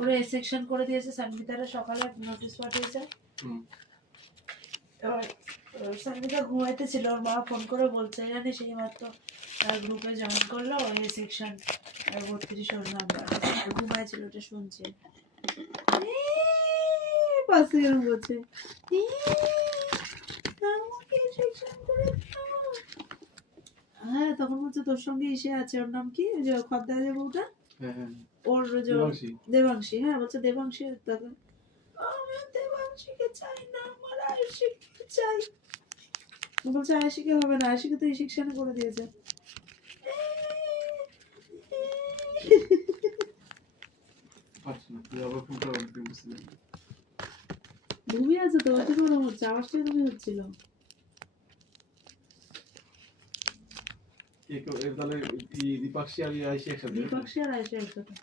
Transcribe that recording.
ওরা এ সেকশন করে দিয়েছে। সঙ্গীতারা সকালে নোটিশ পাঠিয়েছে। এবার সঙ্গীতা ঘুমাইতে ছিল, ওর মা ফোন করে বলছে জানিস এই মাত্র গ্রুপে জয়েন করলো এ সেকশন 32 নাম্বার। ঘুমাইছিল, ওটা শুনছে। পাশে এরকম বলছে আমাকে সেকশন করে দাও। হ্যাঁ, তখন বলছে তোর সঙ্গে এসে আছে, ওর নাম কি, ওই যে খদ্দারের বউটা, ওর যে দেবাংশী। হ্যাঁ, বলছে দেবাংশী, তখন আমি দেবাংশীকে চাই না, আমার আয়ুষীকে চাই। বলছে আয়ুষীকে হবে না, আয়ুষীকে তো এই সেকশনে করে দিয়েছে। ঘুমিয়ে আছে তো, ওইটা করে হচ্ছে, আওয়াজটা তুমি হচ্ছিল। দীপাক্ষী আর আয়ুষী একসাথে।